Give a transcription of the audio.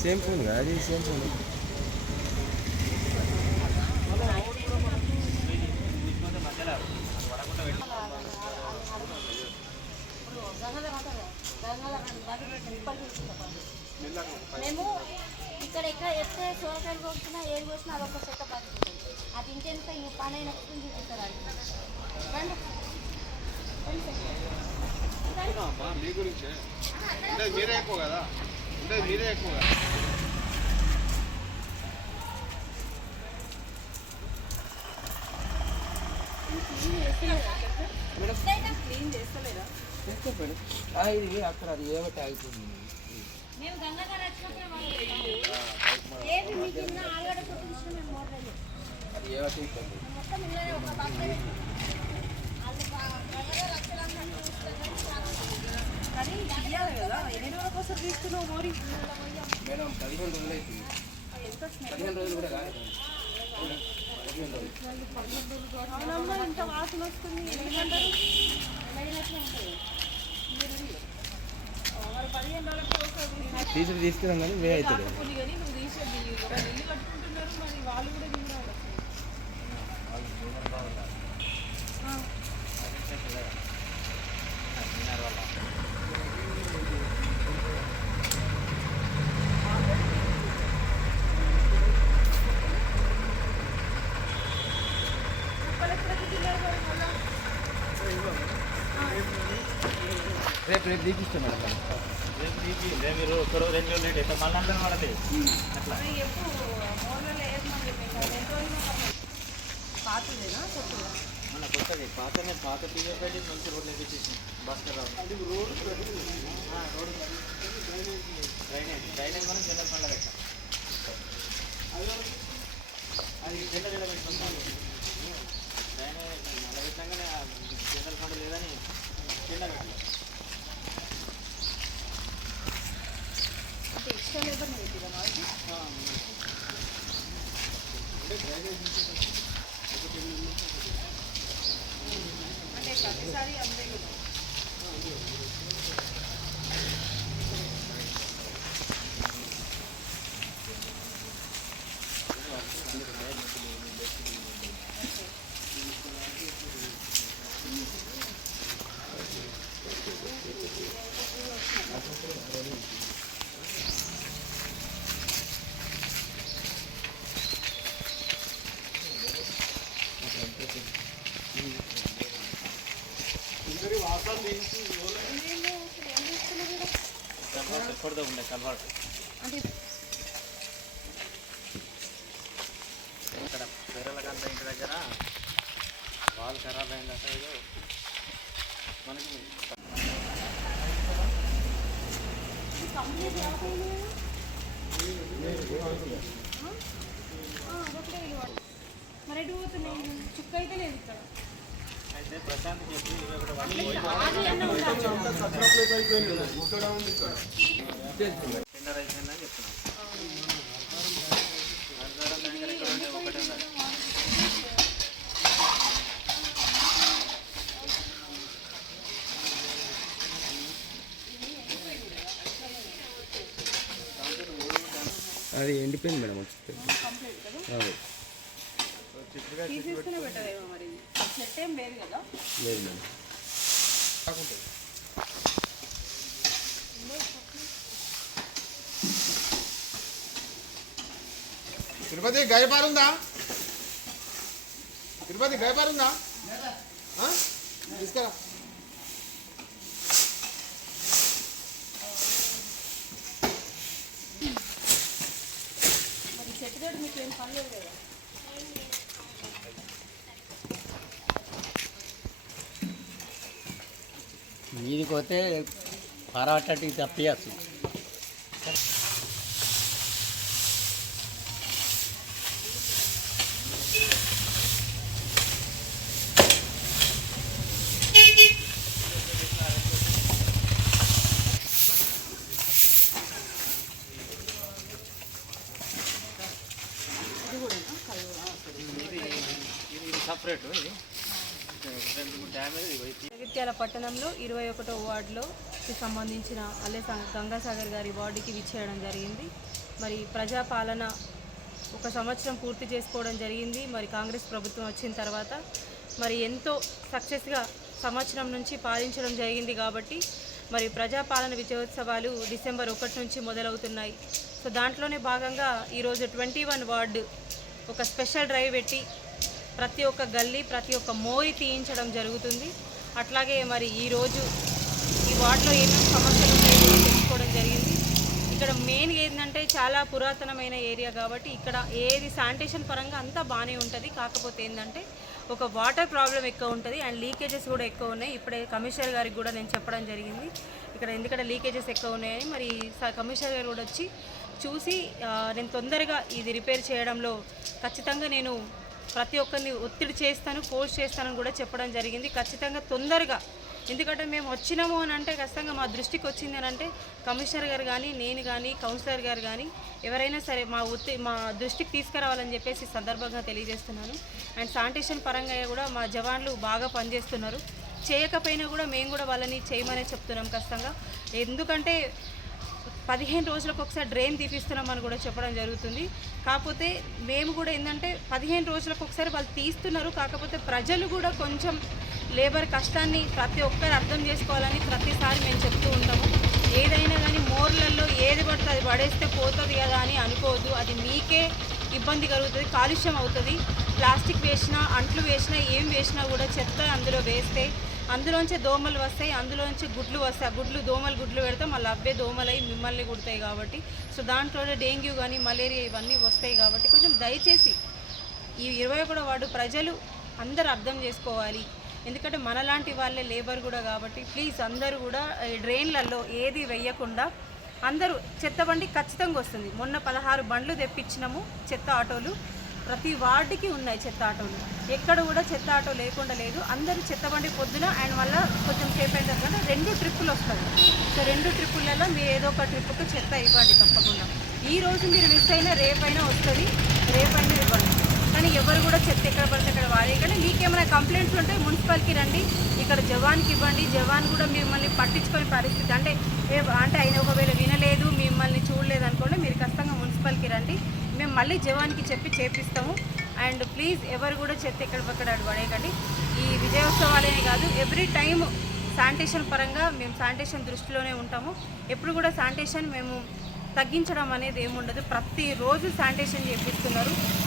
Same phone కదా అది same phone. మేము ఇక్కడ ఎక్కడ ఎత్తే సోరకాయలు కోసుకున్నా ఏది కోసినా అదొక చెక్క బతుకుతుంది అది ఇంకెంత ఈ పని అయినప్పుడు చూపిస్తారు అది రండి. మీ గురించే? మీరే ఎక్కువ కదా? మీరే ఎక్కువ కదా? ఇది అక్కడ అది ఏమిటి? ఆగిపోయింది మేము గంగాధర వచ్చినప్పుడు వాళ్ళు పెట్టాము. ఏది మీకు ఇన్న ఆలుగడ్డ పొట్టు తీసిన మేము మోటర్ అది ఏమిటి అయిపోయింది మొత్తం ఇల్లే ఒక బాక్స్ వాళ్ళు బా- గంగాధర వచ్చేదాకా అన్ని చూస్తారు కానీ చాలా- కానీ ఇయ్యాలి కదా ఎన్ని రోజుల కోసం తీసుకున్నావు మోరి మేడం పదిహేను రోజులు అవుతుంది పదిహేను రోజులు కూడా కాదు పదిహేను రోజులు. అవునమ్మా ఇంత వాసన వస్తుంది. ఎందుకంటారు వెళ్ళినట్లే ఉంటుంది. మరి పదిహేను రోజులకి ఒకసారి తీసుకు తీసుకున్నాం కానీ వే అవుతుంది కాకపోతే కానీ నువ్వు తీసేది వాళ్ళు ఇల్లు కట్టుకుంటున్నారు మరి వాళ్ళు కూడా తిన్నారు రేపు రేపు తీపిస్తాం మేడం. మీరు ఒక రెండు రోజులు లేట్ అయితే మళ్ళీ అందరం అట్లా. మన కొత్తది? పాత నేను పాత టీవీ పెట్టి మంచి రోడ్లు ఎక్కించేసి భాస్కర్ రావు. అది రోడ్ రోడ్ డ్రైనేజ్ డ్రైనేజ్ మనం జనరల్ ఫండ్లో పెట్టాం. అది జనరల్ జనరల్ పెట్టాం. డ్రైనేజ్ అలా పెట్టాగానే జనరల్ ఫండ్ లేదని కింద పెట్టాం అంటే ఎక్స్ట్రా లేబర్ పెట్టిరా వాళ్ళకి అంటే ప్రతిసారి ఎప్పటిదో ఉండే కలవాడు ఇక్కడ పేరలకంత ఇంటి దగ్గర వాళ్ళు ఖరాబ్ అయిందట ఏదో మనకి మరి ఎటు పోతున్నాయి చుక్క అయితే లేదు ఇక్కడ. అది ఎండిపోయింది మేడం వచ్చి చెట్టు ఏం లేదు కదా. లేదు మేడం తిరుపతి గయపారుందా తిరుపతి గయపారుందా? తీసుకురా. మరి చెట్టు మీకు ఏం పని లేదు కదా? మీదికి పోతే పరాటకి తప్పియచ్చు సపరేట్ ఇది. జగిత్యాల పట్టణంలో ఇరవై ఒకటో వార్డులోకి సంబంధించిన అల్లె గంగాసాగర్ గారి వార్డుకి విచ్చేయడం జరిగింది. మరి ప్రజాపాలన ఒక సంవత్సరం పూర్తి చేసుకోవడం జరిగింది. మరి కాంగ్రెస్ ప్రభుత్వం వచ్చిన తర్వాత మరి ఎంతో సక్సెస్గా సంవత్సరం నుంచి పాలించడం జరిగింది కాబట్టి మరి ప్రజాపాలన విజయోత్సవాలు డిసెంబర్ ఒకటి నుంచి మొదలవుతున్నాయి. సో దాంట్లోనే భాగంగా ఈరోజు ట్వంటీ వన్ వార్డు ఒక స్పెషల్ డ్రైవ్ పెట్టి ప్రతి ఒక్క గల్లీ ప్రతి ఒక్క మోరి తీయించడం జరుగుతుంది. అట్లాగే మరి ఈరోజు ఈ వార్డులో ఏమేమి సమస్యలు ఉన్నాయో తెలుసుకోవడం జరిగింది. ఇక్కడ మెయిన్ ఏంటంటే చాలా పురాతనమైన ఏరియా కాబట్టి ఇక్కడ ఏది శానిటేషన్ పరంగా అంతా బాగానే ఉంటుంది. కాకపోతే ఏంటంటే ఒక వాటర్ ప్రాబ్లం ఎక్కువ ఉంటుంది అండ్ లీకేజెస్ కూడా ఎక్కువ ఉన్నాయి. ఇప్పుడే కమిషనర్ గారికి కూడా నేను చెప్పడం జరిగింది. ఇక్కడ ఎందుకంటే లీకేజెస్ ఎక్కువ ఉన్నాయని మరి స- కమిషనర్ గారు కూడా వచ్చి చూసి నేను తొందరగా ఇది రిపేర్ చేయడంలో ఖచ్చితంగా నేను ప్రతి ఒక్కరిని ఒత్తిడి చేస్తాను ఫోర్స్ చేస్తానని కూడా చెప్పడం జరిగింది. ఖచ్చితంగా తొందరగా ఎందుకంటే మేము వచ్చినాము అని అంటే ఖచ్చితంగా మా దృష్టికి వచ్చింది అని అంటే కమిషనర్ గారు కానీ నేను కానీ కౌన్సిలర్ గారు కానీ ఎవరైనా సరే మా ఒత్తి మా దృష్టికి తీసుకురావాలని చెప్పేసి సందర్భంగా తెలియజేస్తున్నాను. అండ్ శానిటేషన్ పరంగా కూడా మా జవాన్లు బాగా పనిచేస్తున్నారు. చేయకపోయినా కూడా మేము కూడా వాళ్ళని చేయమనే చెప్తున్నాం ఖచ్చితంగా. ఎందుకంటే పదిహేను రోజులకు ఒకసారి డ్రైన్ తీపిస్తున్నామని కూడా చెప్పడం జరుగుతుంది. కాకపోతే మేము కూడా ఏంటంటే పదిహేను రోజులకు ఒకసారి వాళ్ళు తీస్తున్నారు. కాకపోతే ప్రజలు కూడా కొంచెం లేబర్ కష్టాన్ని ప్రతి ఒక్కరు అర్థం చేసుకోవాలని ప్రతిసారి మేము చెప్తూ ఉంటాము. ఏదైనా కానీ మోర్లలో ఏది పడితే అది పడేస్తే పోతుంది కదా అని అనుకోవద్దు. అది మీకే ఇబ్బంది కలుగుతుంది కాలుష్యం అవుతుంది. ప్లాస్టిక్ వేసినా అంట్లు వేసినా ఏం వేసినా కూడా చెత్త అందులో వేస్తే అందులోంచి దోమలు వస్తాయి అందులోంచి గుడ్లు వస్తాయి. ఆ గుడ్లు దోమలు గుడ్లు పెడితే మళ్ళీ అవే దోమలై మిమ్మల్ని కుడతాయి కాబట్టి. సో దాంట్లో డెంగ్యూ కానీ మలేరియా ఇవన్నీ వస్తాయి కాబట్టి కొంచెం దయచేసి ఈ ఇరవై ఒకటో వార్డు ప్రజలు అందరు అర్థం చేసుకోవాలి. ఎందుకంటే మనలాంటి వాళ్ళే లేబర్ కూడా కాబట్టి ప్లీజ్ అందరూ కూడా ఈ డ్రైన్లలో ఏది వేయకుండా అందరూ చెత్త బండి ఖచ్చితంగా వస్తుంది. మొన్న పదహారు బండ్లు తెప్పించినాము చెత్త ఆటోలు. ప్రతి వార్డుకి ఉన్నాయి చెత్త ఆటోలు. ఎక్కడ కూడా చెత్త ఆటో లేకుండా లేదు. అందరూ చెత్త బండి పొద్దున అండ్ వల్ల కొంచెం సేపు అయిన తర్వాత రెండు ట్రిప్పులు వస్తుంది సో రెండు ట్రిప్పులలో మీరు ఏదో ఒక ట్రిప్పుకు చెత్త ఇవ్వండి తప్పకుండా. ఈ రోజు మీరు మిస్ అయినా రేపైనా వస్తుంది. రేపైనా ఇవ్వండి. కానీ ఎవరు కూడా చెత్త ఎక్కడ పడితే అక్కడ వాడేయకండి. మీకేమైనా కంప్లైంట్స్ ఉంటే మున్సిపల్కి రండి. ఇక్కడ జవాన్కి ఇవ్వండి. జవాన్ కూడా మిమ్మల్ని పట్టించుకునే పరిస్థితి. అంటే అంటే ఆయన ఒకవేళ వినలేదు మిమ్మల్ని చూడలేదు అనుకోండి మీరు ఖచ్చితంగా మున్సిపల్కి రండి. మేము మళ్ళీ జవాన్కి చెప్పి చేపిస్తాము. అండ్ ప్లీజ్ ఎవరు కూడా చెత్త ఎక్కడ పక్కడ పడేయకండి ఈ విజయోత్సవాలనే కాదు ఎవ్రీ టైం శానిటేషన్ పరంగా మేము శానిటేషన్ దృష్టిలోనే ఉంటాము. ఎప్పుడు కూడా శానిటేషన్ మేము తగ్గించడం అనేది ఏముండదు. ప్రతిరోజు శానిటేషన్ చేపిస్తున్నారు.